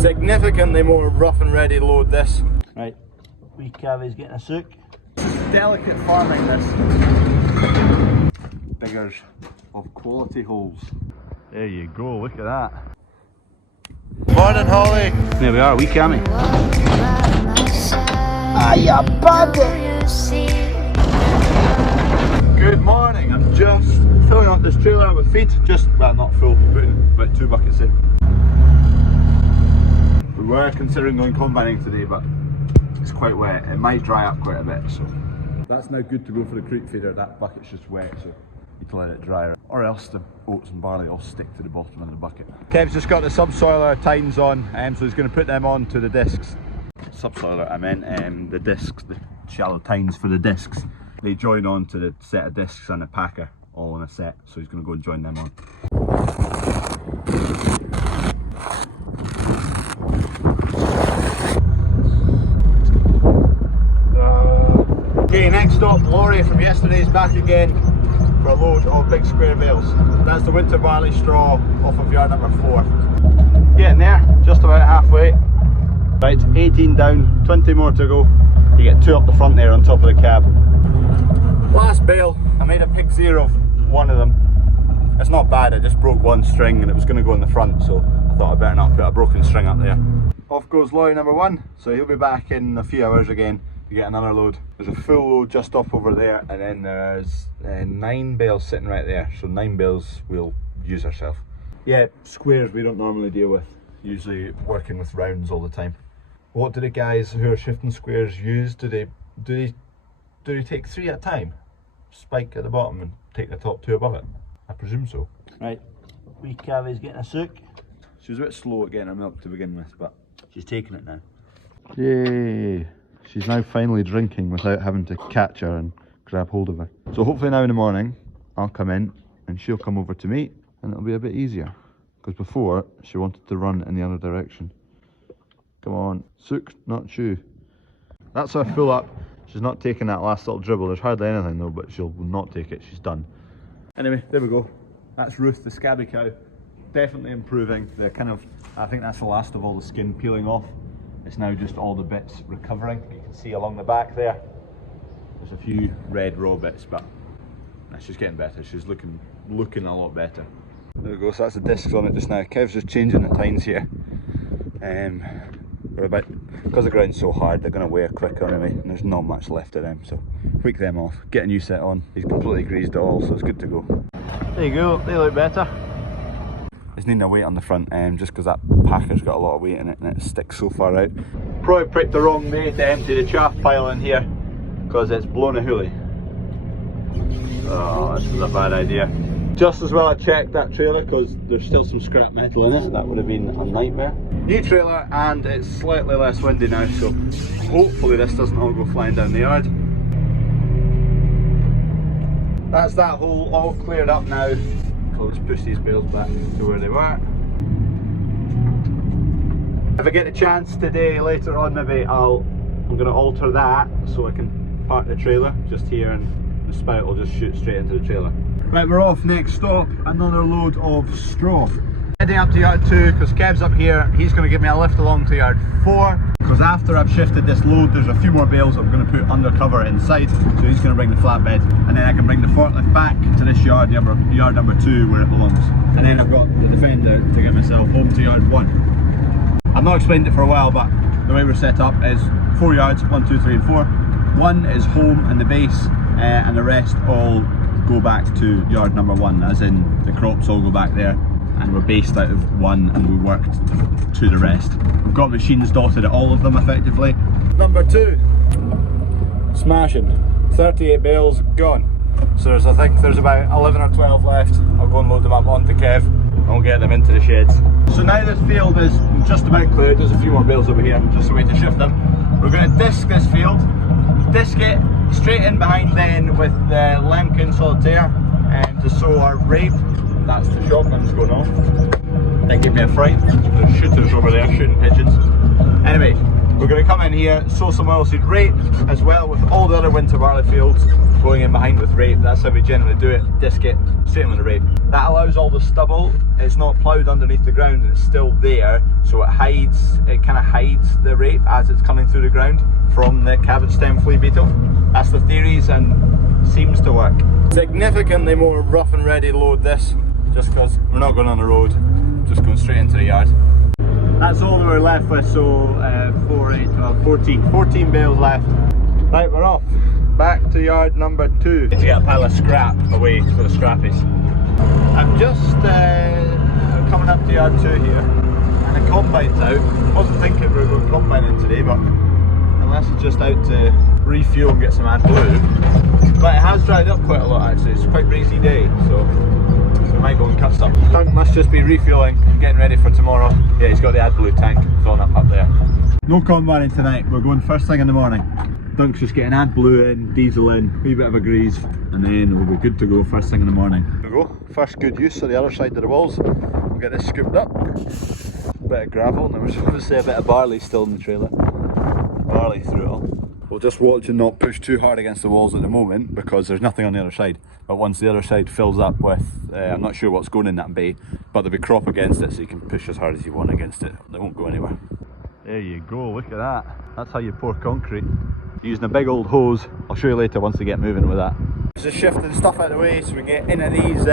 Significantly more rough and ready load this. Right, wee Cavy's getting a sook. Delicate farming this. Diggers of quality holes. There you go, look at that. Morning Holly! There we are, wee Cammy. Ah, ya bugger! Good morning, I'm just filling up this trailer with feed. Well, not full, putting about 2 buckets in. We were considering going combining today, but it's quite wet. It might dry up quite a bit, so that's now good to go for the creek feeder. That bucket's just wet, so you need to let it dry, or else the oats and barley all stick to the bottom of the bucket. Kev's just got the subsoiler tines on, so he's going to put them on to the discs. Subsoiler, I meant the discs, the shallow tines for the discs. They join on to the set of discs and a packer, all in a set, so he's going to go and join them on. Okay, next stop, Lorry from yesterday's back again for a load of big square bales. That's the winter barley straw off of yard number 4. Getting there, just about halfway. Right, 18 down, 20 more to go. You get 2 up the front there on top of the cab. Last bale, I made a pig zero of one of them. It's not bad, I just broke one string and it was going to go in the front, so I thought I'd better not put a broken string up there. Off goes lorry number 1, so he'll be back in a few hours again to get another load. There's a full load just up over there, and then there's 9 bales sitting right there, so 9 bales we'll use ourselves. Yeah, squares we don't normally deal with, usually working with rounds all the time. What do the guys who are shifting squares use? Do they take 3 at a time? Spike at the bottom and take the top 2 above it? I presume so. Right, wee Cavy's getting a sook. She was a bit slow at getting her milk to begin with, but she's taking it now. Yay! She's now finally drinking without having to catch her and grab hold of her. So hopefully now in the morning, I'll come in and she'll come over to me and it'll be a bit easier. Because before, she wanted to run in the other direction. Come on, sook, not chew. That's her full up. She's not taking that last little dribble. There's hardly anything though, but she'll not take it. She's done. Anyway, there we go. That's Ruth, the scabby cow. Definitely improving. I think that's the last of all the skin peeling off. It's now just all the bits recovering. You can see along the back there, there's a few red raw bits, but she's getting better. She's looking a lot better. There we go, so that's the discs on it just now. Kev's just changing the tines here. Because the ground's so hard, they're going to wear quicker anyway, and there's not much left of them, so tweak them off, get a new set on. He's completely greased it all, so it's good to go. There you go, they look better. It's needing a weight on the front end just because that packer's got a lot of weight in it and it sticks so far out. Probably picked the wrong way to empty the chaff pile in here because it's blown a hoolie. Oh, this is a bad idea. Just as well I checked that trailer because there's still some scrap metal in it. That would have been a nightmare. New trailer, and it's slightly less windy now, so hopefully this doesn't all go flying down the yard. That's that hole all cleared up now. I'll just push these bales back to where they were. If I get a chance today, later on maybe I'm going to alter that so I can park the trailer just here and the spout will just shoot straight into the trailer. Right, we're off. Next stop, another load of straw. Heading up to yard 2 because Kev's up here. He's going to give me a lift along to yard 4 because after I've shifted this load there's a few more bales I'm going to put undercover inside, so he's going to bring the flatbed and then I can bring the forklift back to this yard number 2 where it belongs, and then I've got the Defender to get myself home to yard 1. I've not explained it for a while, but the way we're set up is 4 yards, 1, 2, 3 and 4. 1 is home and the base, and the rest all go back to yard number 1, as in the crops all go back there and we're based out of 1 and we worked to the rest. We've got machines dotted at all of them effectively. Number 2, smashing. 38 bales gone. So I think there's about 11 or 12 left. I'll go and load them up onto Kev and we'll get them into the sheds. So now this field is just about cleared. There's a few more bales over here, just a way to shift them. We're going to disc this field, disc it straight in behind then with the Lemken Solitaire to sow our rape. That's the shotgun's going off. That gave me a fright. There's shooters over there shooting pigeons. Anyway, We're going to come in here, sow some oilseed rape, as well with all the other winter barley fields going in behind with rape. That's how we generally do it, disc it, same with the rape. That allows all the stubble, it's not ploughed underneath the ground, it's still there, so it kind of hides the rape as it's coming through the ground from the cabbage stem flea beetle. That's the theories and seems to work. Significantly more rough and ready load this, just because we're not going on the road, just going straight into the yard. That's all that we're left with, so 4, 8, 12, 14 bales left. Right, we're off. Back to yard number 2. To get a pile of scrap away for the scrappies. I'm just coming up to yard 2 here, and the combine's out. I wasn't thinking we were going combining today, but unless it's just out to refuel and get some AdBlue. But it has dried up quite a lot actually, it's quite a breezy day, so we might go and cut some. Dunk must just be refueling, getting ready for tomorrow. Yeah, he's got the AdBlue tank filling up there. No combining tonight, we're going first thing in the morning. Dunk's just getting AdBlue in, diesel in, a wee bit of a grease, and then we'll be good to go first thing in the morning. There we go, first good use of the other side of the walls. We'll get this scooped up. Bit of gravel, and there was obviously a bit of barley still in the trailer. Barley through it all. We'll just watch and not push too hard against the walls at the moment because there's nothing on the other side. But once the other side fills up with, I'm not sure what's going in that bay, but there'll be crop against it, so you can push as hard as you want against it. They won't go anywhere. There you go, look at that. That's how you pour concrete. Using a big old hose. I'll show you later once they get moving with that. Just shifting stuff out of the way so we get into these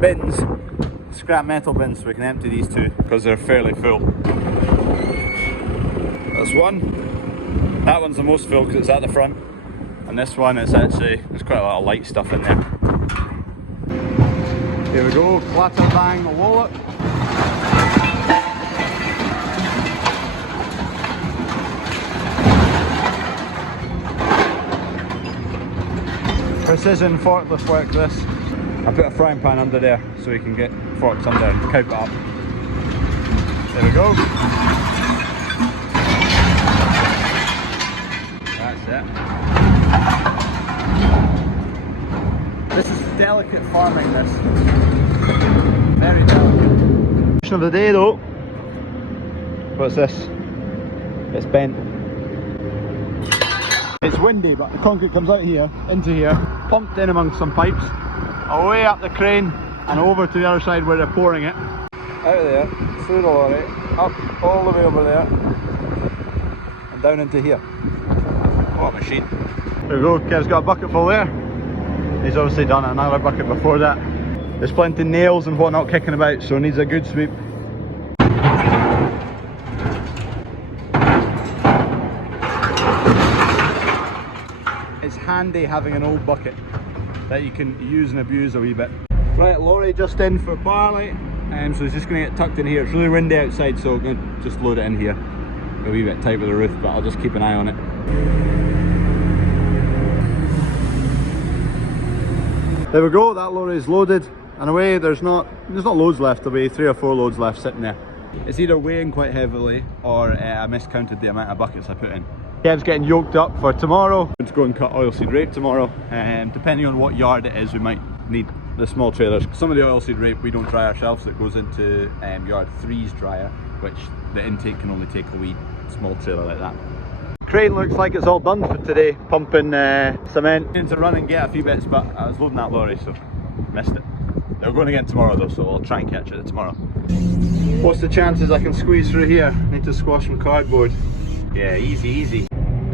bins, scrap metal bins, so we can empty these 2 because they're fairly full. That's one. That one's the most full because it's at the front, and this one is actually, there's quite a lot of light stuff in there. Here we go, clatter bang the wallet. Precision forklift work this. I put a frying pan under there so you can get forks under and count it up. There we go. That's it. This is delicate farming, this. Very delicate. Question of the day though. What's this? It's bent. It's windy, but the concrete comes out here, into here, pumped in amongst some pipes, away up the crane and over to the other side where they're pouring it. Out of there, through the lorry, up all the way over there, and down into here. What a machine. There we go, Kev's got a bucket full there. He's obviously done another bucket before that. There's plenty of nails and whatnot kicking about, so it needs a good sweep. It's handy having an old bucket that you can use and abuse a wee bit. Right, lorry just in for barley, so it's just going to get tucked in here. It's really windy outside, so I'm going to just load it in here. A wee bit tight with the roof, but I'll just keep an eye on it. There we go, that lorry is loaded and away. There's not loads left, there'll be 3 or 4 loads left sitting there. It's either weighing quite heavily or I miscounted the amount of buckets I put in. Kev's getting yoked up for tomorrow. We're going to go and cut oilseed rape tomorrow, and depending on what yard it is we might need the small trailers. Some of the oilseed rape we don't dry ourselves, it goes into yard 3's dryer, which the intake can only take a wee small trailer like that. Crane looks like it's all done for today, pumping cement. Into run and get a few bits, but I was loading that lorry, so missed it. They're going again tomorrow though, so I'll try and catch it tomorrow. What's the chances I can squeeze through here? Need to squash some cardboard. Yeah, easy, easy.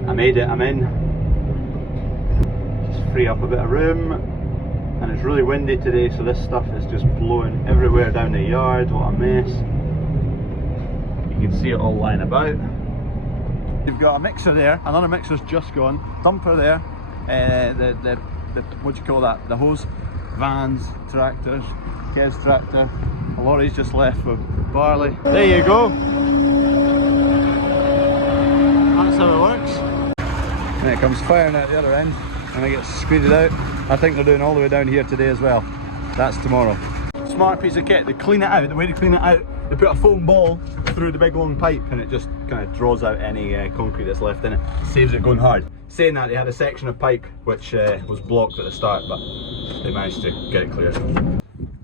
I made it, I'm in. Just free up a bit of room. And it's really windy today, so this stuff is just blowing everywhere down the yard. What a mess. You can see it all lying about. You've got a mixer there, another mixer's just gone. Dumper there, what do you call that? The hose. Vans, tractors, Kev's tractor. A lorry's just left for barley. There you go. That's how it works. And it comes firing out the other end and it gets screeded out. I think they're doing all the way down here today as well. That's tomorrow. Smart piece of kit. They clean it out. The way to clean it out, they put a foam ball through the big long pipe and it just kind of draws out any concrete that's left in it. Saves it going hard. Saying that, they had a section of pipe which was blocked at the start, but they managed to get it cleared.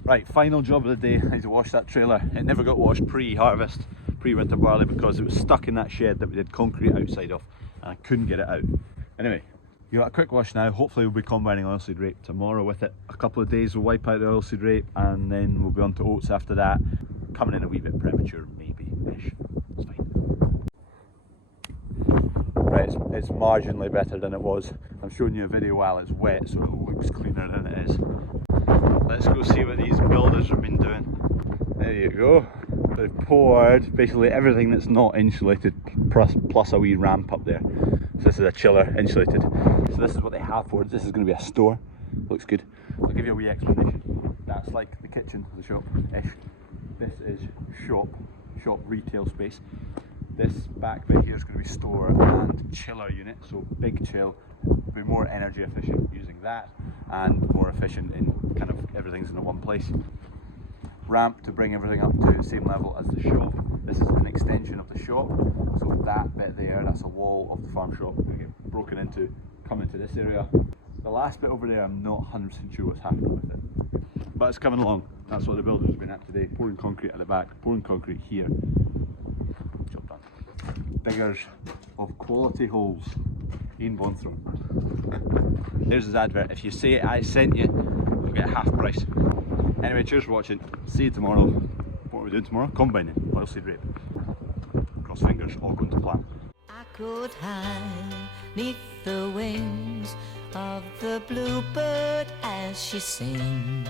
Right, final job of the day. I need to wash that trailer. It never got washed pre-harvest, pre-winter barley, because it was stuck in that shed that we did concrete outside of, and I couldn't get it out. Anyway, you got a quick wash now. Hopefully we'll be combining oilseed rape tomorrow with it. A couple of days we'll wipe out the oilseed rape, and then we'll be on to oats after that. Coming in a wee bit premature, maybe-ish. It's fine. Right, it's marginally better than it was. I'm showing you a video while it's wet, so it looks cleaner than it is. Let's go see what these builders have been doing. There you go. They've poured basically everything that's not insulated, plus a wee ramp up there. So this is a chiller, insulated. So this is what they have poured. This is going to be a store. Looks good. I'll give you a wee explanation. That's like the kitchen of the shop-ish. This is shop retail space. This back bit here is going to be store and chiller unit, so big chill. Be more energy efficient using that, and more efficient in kind of everything's in the one place. Ramp to bring everything up to the same level as the shop. This is an extension of the shop, so that bit there, that's a wall of the farm shop. We get broken into, come into this area. The last bit over there, I'm not 100% sure what's happening with it, but it's coming along. That's what the builders have been at today, pouring concrete at the back, pouring concrete here. Job done. Diggers of quality holes. Ian Bonthram. There's his advert. If you say I sent you, you'll get half price. Anyway, cheers for watching. See you tomorrow. What are we doing tomorrow? Combining. Oilseed rape. Cross fingers, all going to plan. I could hide neath the wings of the bluebird as she sings.